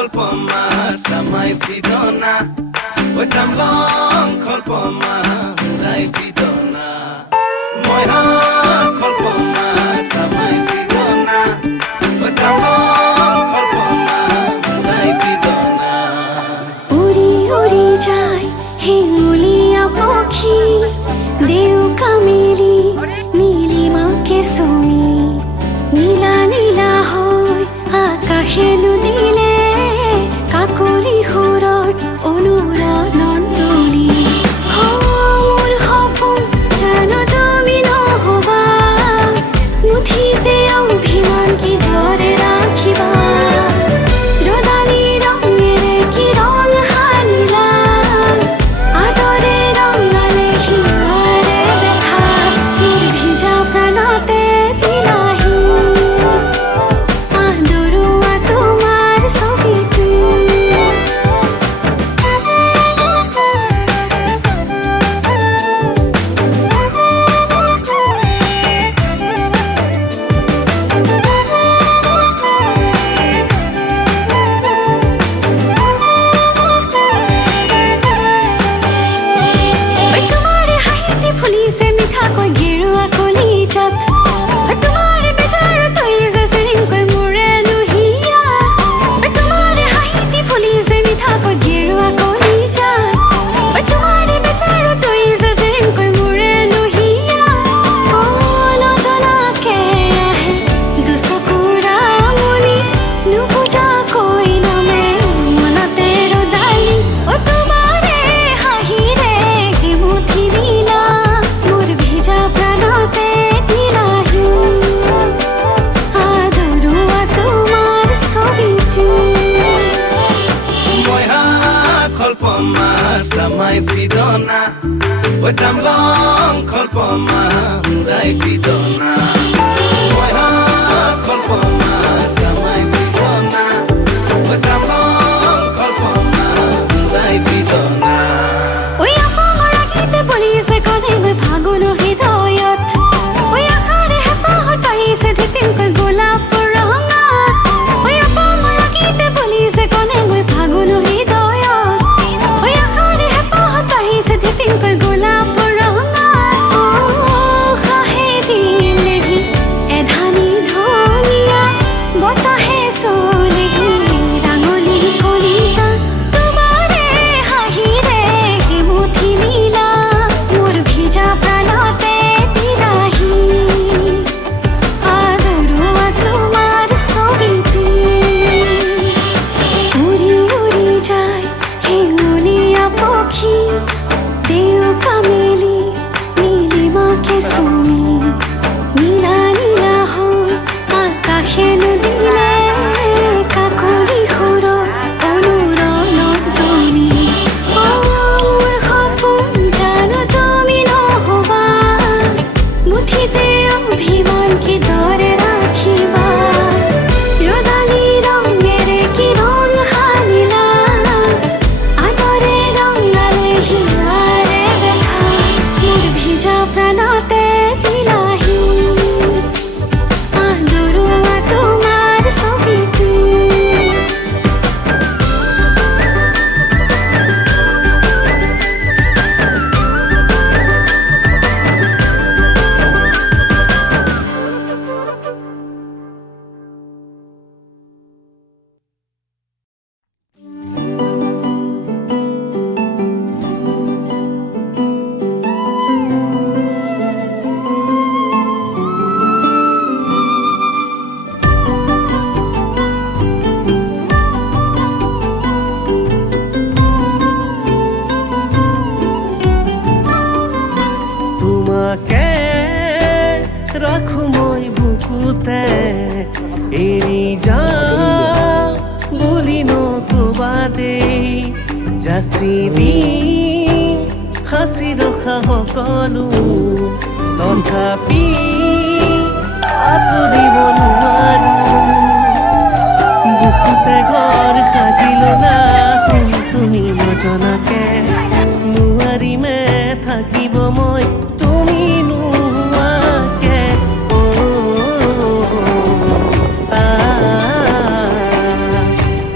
kolpoma samai pidona oi tamlong kolpoma rai pidona moi ha kolpoma samai pidona oi tamlong kolpoma rai pidona উড়ি উড়ি যায় হিঙ্গুলিয়া পাখি দেউ কামেলি নীলিমাকে সুমি নীলা নীলা হয় আকাশে নুদিলে কাকলি সুৰৰ অনুৰণন তুলি মোৰ সপোন জানো তুমি নহবা মুঠিতে অভিমান কিদৰে ৰাখিবা ৰদালি ৰঙেৰে কি ৰং সানিলা আদৰে ৰঙালে হিয়াৰে বেথা মোৰ ভিজা প্ৰাণতে দিলাহি আদৰুৱা তোমাৰ ছবিটো তোমাৰে হাঁহিতে ফুলিছে মিঠাকৈ গেৰুৱা কলিজাত তোমাৰে বেজাৰত হৈছে চিৰিংকৈ মোৰে লুহিয়া তোমাৰে হাঁহিতে ফুলিছে মিঠাকৈ গেৰুৱা কলিজাত তোমাৰে বেজাৰত হৈছে চিৰিংকৈ মোৰে লুহিয়া নজনাকে আহে দুচকুৰা মনি নুবুজাকৈ নামে মনতে ৰদালি তোমাৰে হাঁহিৰে মুঠি দিলা মোৰ ভিজা প্ৰাণতে দিলাহি আদৰুৱা তোমাৰ ছবিটো moi ha kolpoma samai pidona oi tamlong kolpoma rai pidona moi ha kolpoma samai pidona oi tamlong kolpoma rai pidona ঐ আপাঙৰ আগিতে বলিছে কণে গৈ ফাগুনৰ হৃদয়ত ঐ আশাৰে হেঁপাহত পাৰিছে ধিপিংকৈ গোলাপৰ ৰঙা ঐ আপাঙৰ আগিতে বলিছে কণে গৈ ফাগুনৰ হৃদয়ত ঐ আশাৰে হেঁপাহত পাৰিছে ধিপিংকৈ গোলাপৰ ৰঙা উশাহে দিলেহি এধানি ধুনীয়া বতাহে চলেহি ৰাঙলী কলিজা তোমাৰে হাঁহিৰে মুঠি নীলা মোৰ ভিজা প্ৰাণতে দিলাহি আদৰুৱা তোমাৰ ছবিটো উৰি উৰি যায় হেঙুলীয়া পক্ষী দেউ কামেলি নীলিমাকে চুমি নীলা নীলা হৈ আকাশে নুদিলে কাকলি সুৰৰ অনুৰণন তুলি মোৰ সপোন জানো তুমি নহবা মুঠিতে অভিমান কিদৰে ৰাখিবা ৰদালি ৰঙেৰে কি ৰং সানিলা আদৰে ৰঙালে হিয়াৰে বেথা মোৰ ভিজা প্ৰাণতে দিলাহি আদৰুৱা তোমাৰ ছবিটো তোমাকে ৰাখো মই বুকুতে এৰি যাওঁ বুলি নকবা দেই যাচি দিম সাঁচি ৰখা সকলো তথাপি আঁতৰিব নোৱাৰো বুকুতে ঘৰ সাজি ললা তুমি নজনাকে নোৱাৰিমে থাকিব মই তুমি নোহোৱাকে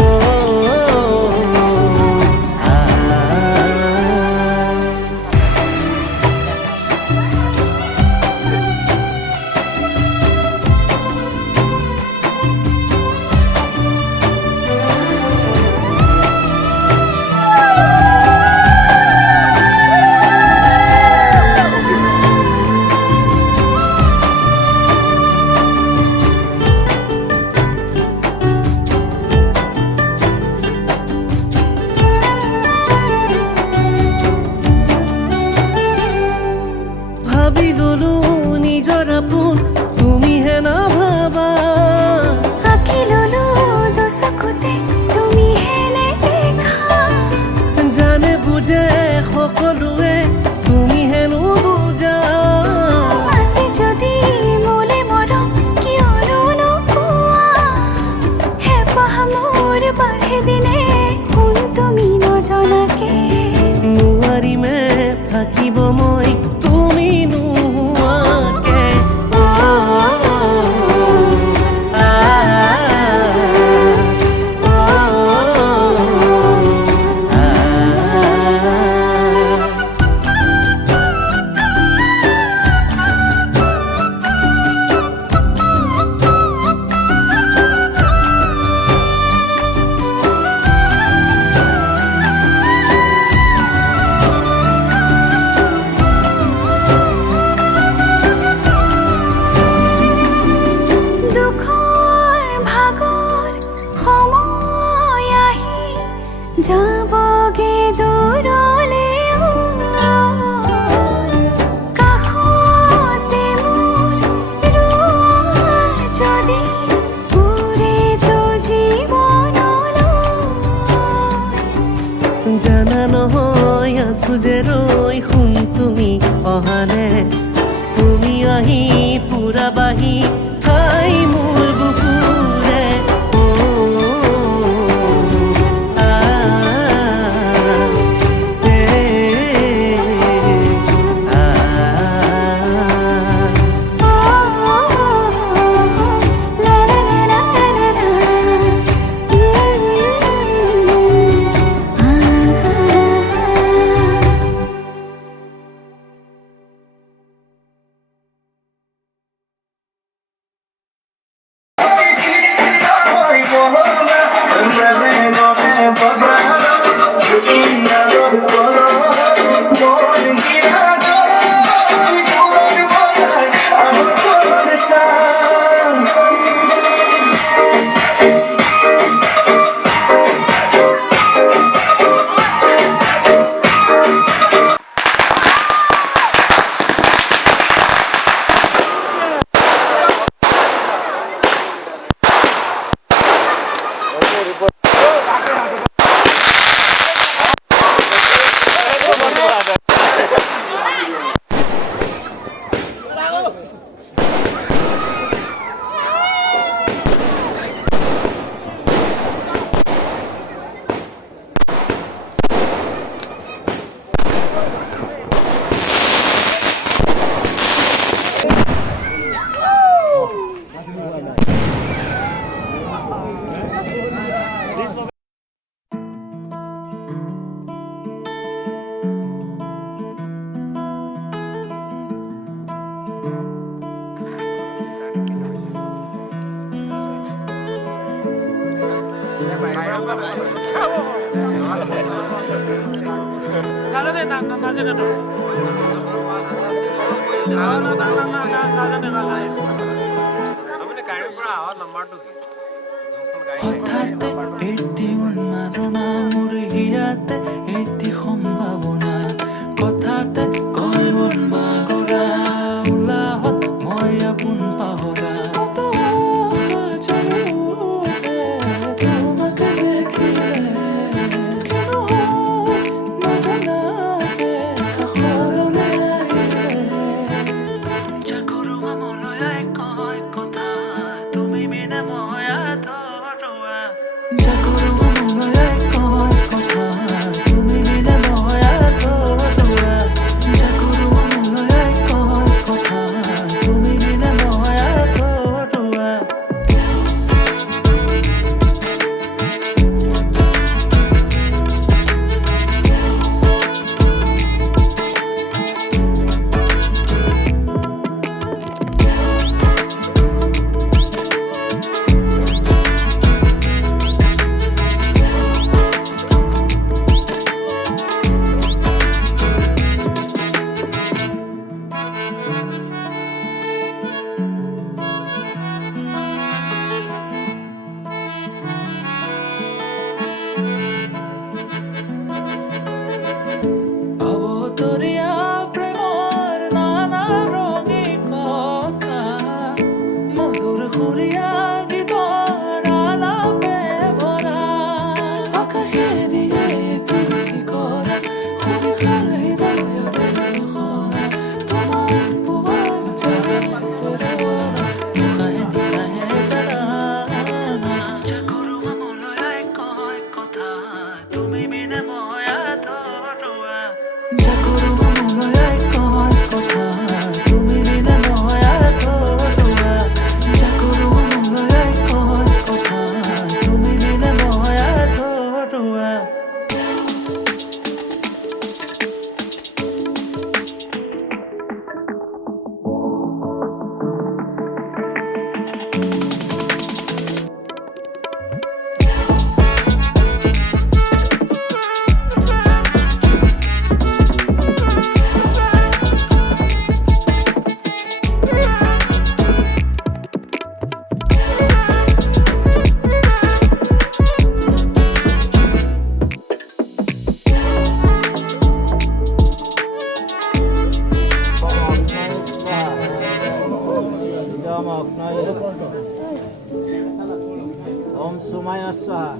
অ' যে ৰৈ শুন তুমি অহালে তুমি আহি পুৰা বাহি ঠাই মোৰ বুকুৰে হঠাতে এটি উন্মাদনা মোৰ হিয়াতে এটি সম্ভাৱনা কথাতে কয় মন বাগৰা উলাহত মই আপোন পাহৰা কত আশা জাগি উঠে তোমাকে দেখিলে কেন হয় নজনাকে কাষৰলে আহিলে জাগৰুৱা মলয়াই কয় কথা তুমি বিনে মই আধৰুৱা জাগৰুৱা মলয়াই কয় কথা তুমি বিনে মই আধৰুৱা জাগৰুৱা মলয়াই কয় কথা তুমি বিনে মই আধৰুৱা অবতৰীয়া প্ৰেমৰ নানা ৰঙী কথা মধুৰ সুৰীয়া গীতৰ আলাপে ভৰা আকাশে দিয়ে তুতি কৰা সুবিষাৰ হৃদয়ৰে ঘোষণা তোমাৰ পোৱাৰ জাগে প্ৰেৰণা নিশাহে নিশাহে জানা জাগৰুৱা মলয়াই কয় কথা তুমি বিনে মই আধৰুৱা জাগৰুৱা মলয়াই কয় কথা তুমি বিনে মই আধৰুৱা জাগৰুৱা মলয়াই কয় কথা তুমি বিনে মই আধৰুৱা ओम सुमाय स्वाहा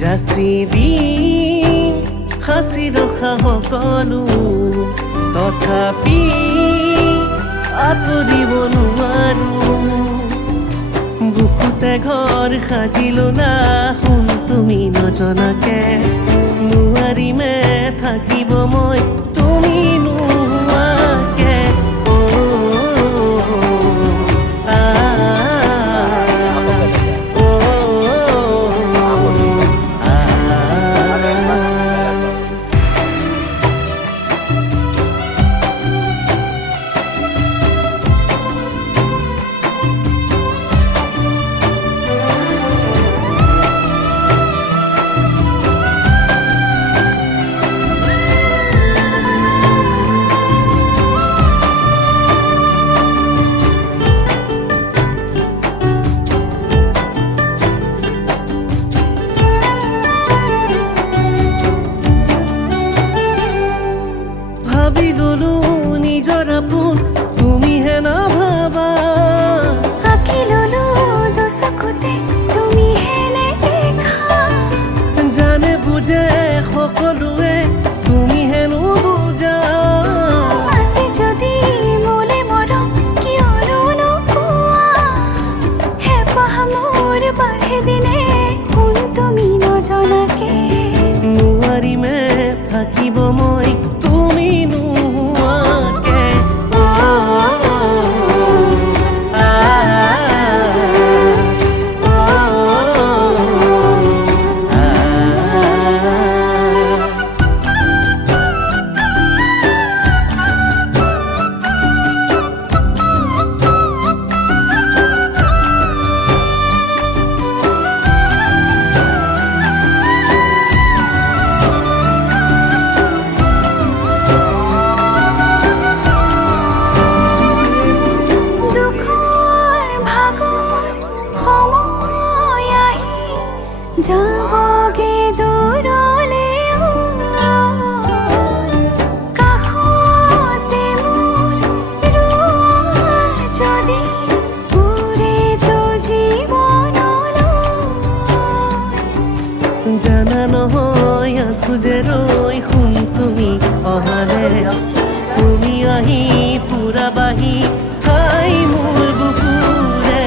যাচি দিম সাঁচি ৰখা সকলো তথাপি আঁতৰিব নোৱাৰো বুকুতে ঘৰ সাজিলো না শুন তুমি নজনাকে নোৱাৰিমে থাকিব মই তুমি নোহোৱাকে থাকিব মই তুমি নোহোৱাকে যাবগে দূৰলে কাষতে মোৰ যদি উৰে তো জীৱনলৈ জানা নহয় আছো যে ৰৈ শুন তুমি অহালে তুমি আহি পুৰা বাহি ঠাই মোৰ বুকুৰে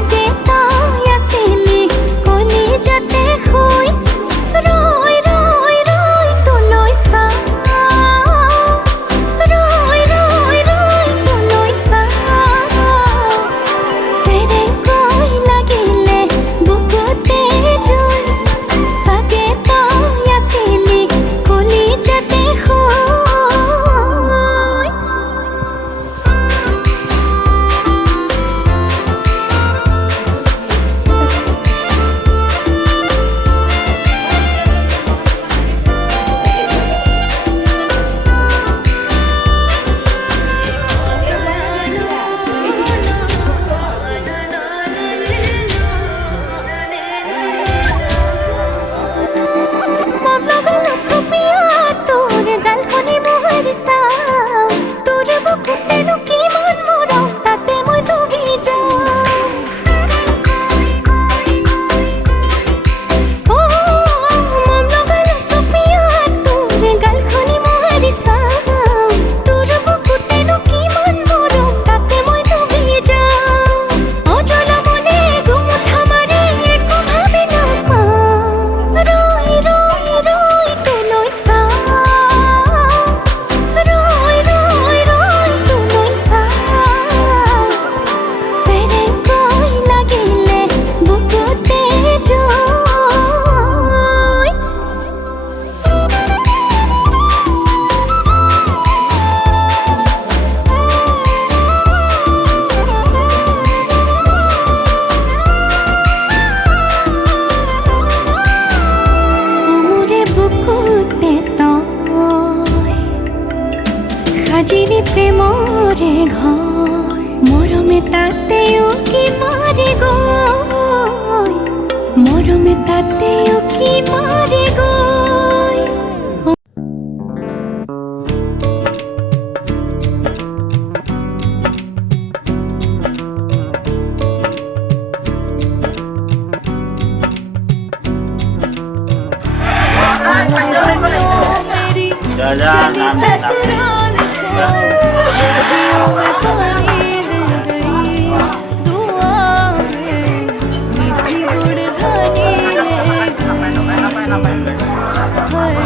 সাগে তই আছিলি কলি যাতে শুই রয় রয় মরমে তাতেও কি মারে গই चली ससुराल को अखियों में पानी दे गई दुआ में मीठी गुड़ धानी ले गई हाय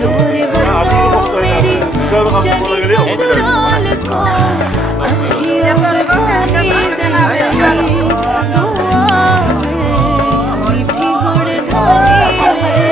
लोरे बन्नो मेरी चली ससुराल को अखियों में पानी दे गई दुआ में मीठी गुड़ धानी ले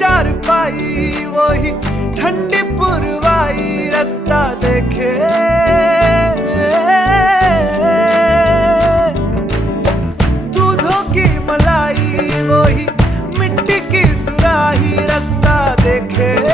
चारपाई वही ठंडी पुरवाई रास्ता देखे दूधों की मलाई वही मिट्टी की सुराही रास्ता देखे